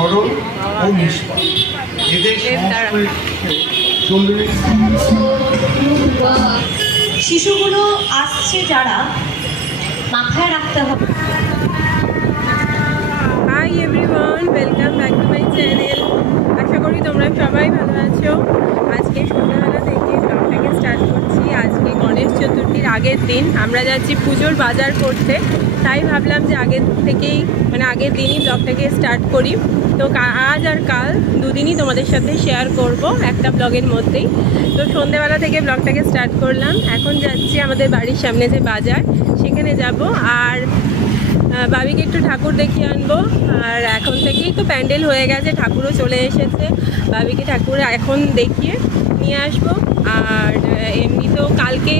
সরল ও নিষ্পাপ। এদের চলবে শিশুগুলো আসছে যারা মাথায় রাখতে হবে। Hi everyone welcome back to my channel আশা করি তোমরা সবাই ভালো আছো। আজকে সন্ধ্যাবেলা থেকে ব্লগটাকে স্টার্ট করছি। আজকে গণেশ চতুর্থীর আগের দিন আমরা যাচ্ছি পুজোর বাজার করতে। তাই ভাবলাম যে আগের থেকেই মানে আগের দিনই ব্লগটাকে স্টার্ট করি। তো আজ আর কাল দুদিনই তোমাদের সাথে শেয়ার করব একটা ব্লগের মধ্যেই। তো সন্ধ্যেবেলা থেকে ব্লগটাকে স্টার্ট করলাম। এখন যাচ্ছি আমাদের বাড়ির সামনে যে বাজার, সেখানে যাব। আর বাবিকে একটু ঠাকুর দেখিয়ে আনব। আর এখন থেকেই তো প্যান্ডেল হয়ে গেছে, ঠাকুরও চলে এসেছে। বাবিকে ঠাকুর এখন দেখিয়ে নিয়ে আসব। আর এমনি তো কালকে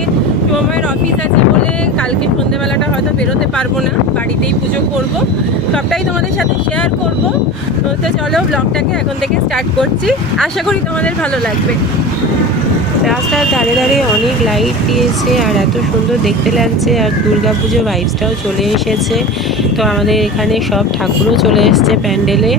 অফিস আছে বলে কালকে সন্ধ্যেবেলাটা হয়তো বেরোতে পারব না, বাড়িতেই পুজো করব। সবটাই তোমাদের সাথে শেয়ার করব। তো চলো ব্লগটাকে এখন থেকে স্টার্ট করছি। আশা করি তোমাদের ভালো লাগবে। রাস্তার ধারে ধারে অনেক লাইট দিয়েছে আর এত সুন্দর দেখতে লাগছে আর দুর্গাপুজো ভাইবসটাও চলে এসেছে। তো আমাদের এখানে সব ঠাকুরও চলে এসেছে প্যান্ডেলে।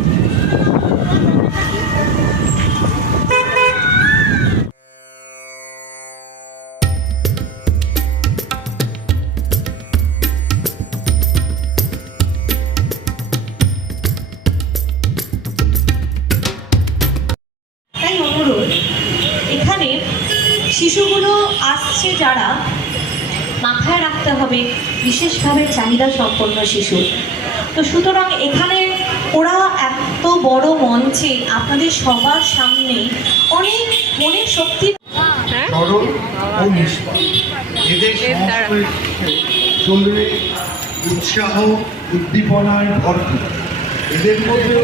আসছে যারা মাথায় রাখতে হবে বিশেষভাবে চাহিদা সম্পন্ন শিশু। তো সুতরাং এখানে ওরা এত বড় মঞ্চে আপনাদের সবার সামনে অনেক মনের শক্তি সরল ও এদের চলবে উৎসাহ উদ্দীপনায় ভরপুর। এদের মধ্যে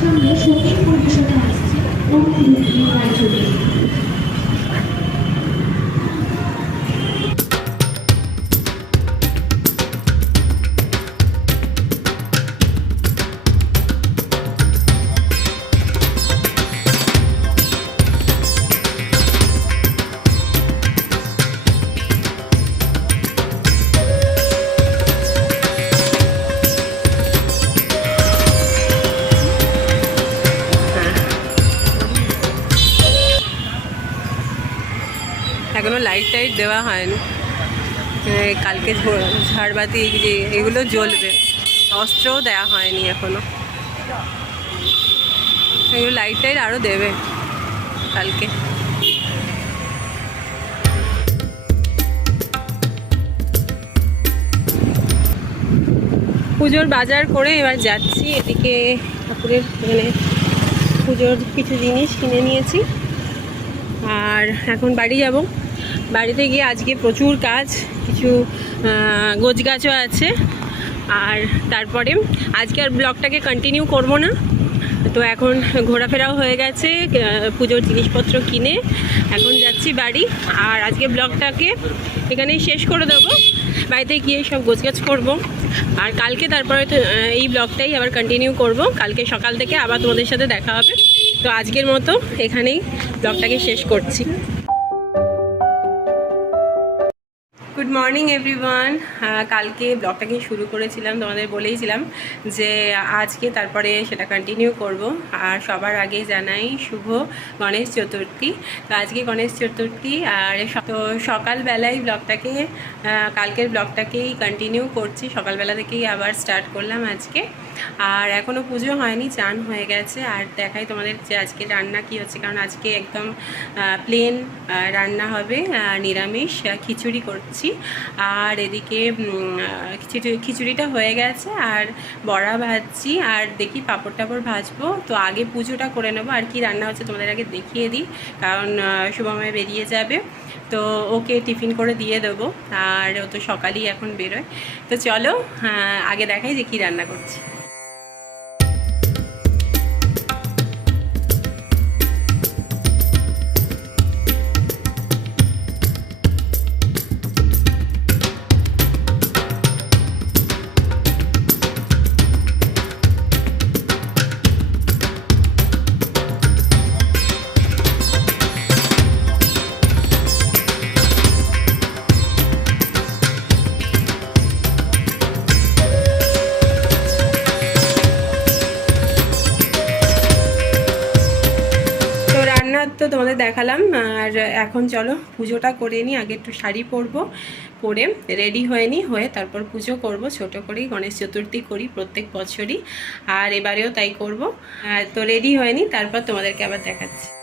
সামনে সংগীত পরিবেশনা আসছে। এখনও লাইট টাইট দেওয়া হয়নি। কালকে ঝাড়বাতি যে এগুলো জ্বলবে। অস্ত্রও দেওয়া হয়নি এখনও। এগুলো লাইট টাইট আরও দেবে কালকে। পুজোর বাজার করে এবার যাচ্ছি। এদিকে ঠাকুরের মানে পুজোর কিছু জিনিস কিনে নিয়েছি। আর এখন বাড়ি যাব। বাড়িতে গিয়ে আজকে প্রচুর কাজ, কিছু গোছ গাছও আছে। আর তারপরে আজকে আর ব্লগটাকে কন্টিনিউ করব না। তো এখন ঘোরাফেরাও হয়ে গেছে পুজোর জিনিসপত্র কিনে। এখন যাচ্ছি বাড়ি। আর আজকে ব্লগটাকে এখানেই শেষ করে দেবো। বাড়িতে গিয়ে সব গোছগাছ করব। আর কালকে তারপরে এই ব্লগটাই আবার কন্টিনিউ করব। কালকে সকাল থেকে আবার তোমাদের সাথে দেখা হবে। তো আজকের মতো এখানেই ব্লগটাকে শেষ করছি। গুড মর্নিং এভরিওয়ান কালকে ব্লগটাকে শুরু করেছিলাম, তোমাদের বলেইছিলাম যে আজকে তারপরে সেটা কন্টিনিউ করব। আর সবার আগে জানাই শুভ গণেশ চতুর্থী। তো আজকে গণেশ চতুর্থী, আর তো সকালবেলায় ব্লগটাকে কালকের ব্লগটাকেই কন্টিনিউ করছি। সকালবেলা থেকেই আবার স্টার্ট করলাম আজকে। আর এখনও পুজো হয়নি, চান হয়ে গেছে। আর দেখাই তোমাদের যে আজকে রান্না কি হচ্ছে। কারণ আজকে একদম প্লেন রান্না হবে নিরামিষ খিচুড়ি করছি। আর এদিকে খিচুড়ি, খিচুড়িটা হয়ে গেছে, আর বড়া ভাজছি, আর দেখি পাঁপড় টাপড় ভাজবো। তো আগে পুজোটা করে নেব, আর কি রান্না হচ্ছে তোমাদের আগে দেখিয়ে দিই, কারণ শুভময় বেরিয়ে যাবে। তো ওকে টিফিন করে দিয়ে দেবো, আর ও তো সকালেই এখন বেরোয়। তো চলো আগে দেখাই যে কী রান্না করছি। তোমাদের দেখালাম, আর এখন চলো পুজোটা করে নিই, আগে একটু শাড়ি পরবো, পরে রেডি হয়ে নিই, হয়ে তারপর পুজো করব, ছোট করেই গণেশ চতুর্থী করি প্রত্যেক বছরই, আর এবারেও তাই করব। তো রেডি হয়ে নিই, তারপর তোমাদেরকে আবার দেখাচ্ছি।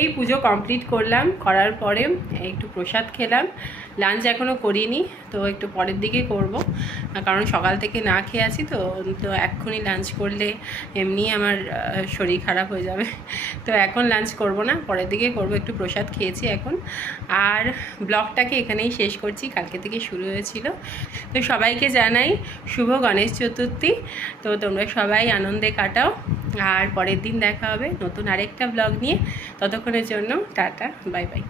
এই পুজো কমপ্লিট করলাম, করার পরে একটু প্রসাদ খেলাম। লাঞ্চ এখনও করিনি, তো একটু পরের দিকে করব। কারণ সকাল থেকে না খেয়ে আছি তো তো এক্ষুনি লাঞ্চ করলে এমনি আমার শরীর খারাপ হয়ে যাবে। তো এখন লাঞ্চ করব না, পরের দিকে করব, একটু প্রসাদ খেয়েছি এখন। আর ব্লগটাকে এখানেই শেষ করছি, কালকে থেকে শুরু হয়েছিল। তো সবাইকে জানাই শুভ গণেশ চতুর্থী। তো তোমরা সবাই আনন্দে কাটাও। আর পরের দিন দেখা হবে নতুন আরেকটা ব্লগ নিয়ে। ততক্ষণের জন্য টাটা বাই বাই